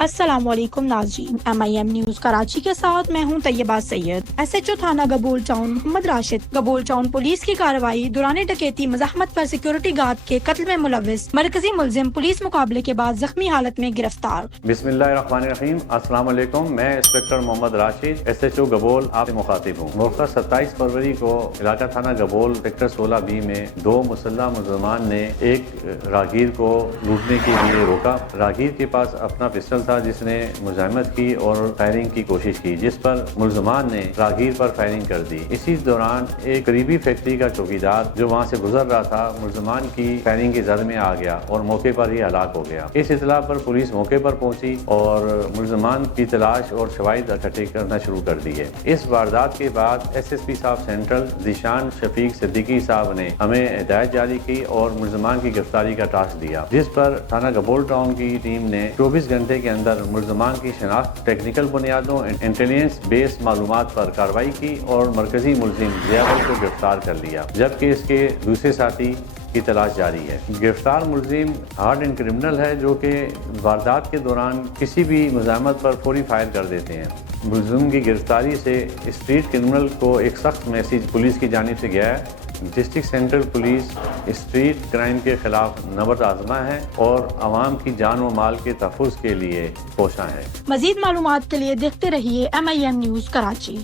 السلام علیکم ناظرین، MIM نیوز کراچی کے ساتھ میں ہوں طیبہ سید۔ SHO تھانہ گبول ٹاؤن محمد راشد گبول ٹاؤن پولیس کی کارروائی دوران ڈکیتی مزاحمت پر سیکیورٹی گارڈ کے قتل میں ملوث مرکزی ملزم پولیس مقابلے کے بعد زخمی حالت میں گرفتار۔ بسم اللہ الرحمن الرحیم۔ السلام علیکم، میں انسپکٹر محمد راشد SHO گبول آپ سے مخاطب ہوں۔ موقع 27 فروری کو علاقہ تھانہ گبول سیکٹر 16B میں دو مسلح ملزمان نے ایک راہگیر کو لوٹنے کے لیے روکا۔ راہگیر کے پاس اپنا پسٹل تھا جس نے مزاحمت کی اور فائرنگ کی کوشش کی، جس پر ملزمان نے راہگیر پر فائرنگ کر دی۔ اسی دوران ایک قریبی فیکٹری کا چوکیدار جو وہاں سے گزر رہا تھا ملزمان کی فائرنگ کی زد میں آ گیا اور موقع پر ہی ہلاک ہو گیا۔ اس اطلاع پر پولیس موقع پر پہنچی اور ملزمان کی تلاش اور شواہد اکٹھے کرنا شروع کر دیے۔ اس واردات کے بعد SSP صاحب سینٹرل ذیشان شفیق صدیقی صاحب نے ہمیں ہدایت جاری کی اور ملزمان کی گرفتاری کا ٹاسک دیا، جس پر تھانہ گبول ٹاؤن کی ٹیم نے 24 گھنٹے کے اندر ملزمان کی شناخت، ٹیکنیکل بنیادوں، انٹیلیجنس بیس معلومات پر کارروائی کی اور مرکزی ملزم ضیاء کو گرفتار کر لیا، جبکہ اس کے دوسرے ساتھی کی تلاش جاری ہے۔ گرفتار ملزم ہارڈ اینڈ کرمنل ہے جو کہ واردات کے دوران کسی بھی مزاحمت پر فوری فائر کر دیتے ہیں۔ ملزم کی گرفتاری سے اسٹریٹ کرمنل کو ایک سخت میسیج پولیس کی جانب سے گیا ہے۔ District central police street crime کے خلاف نبرد آزما ہے اور عوام کی جان و مال کے تحفظ کے لیے کوشاں ہے۔ مزید معلومات کے لیے دیکھتے رہیے MIM نیوز کراچی۔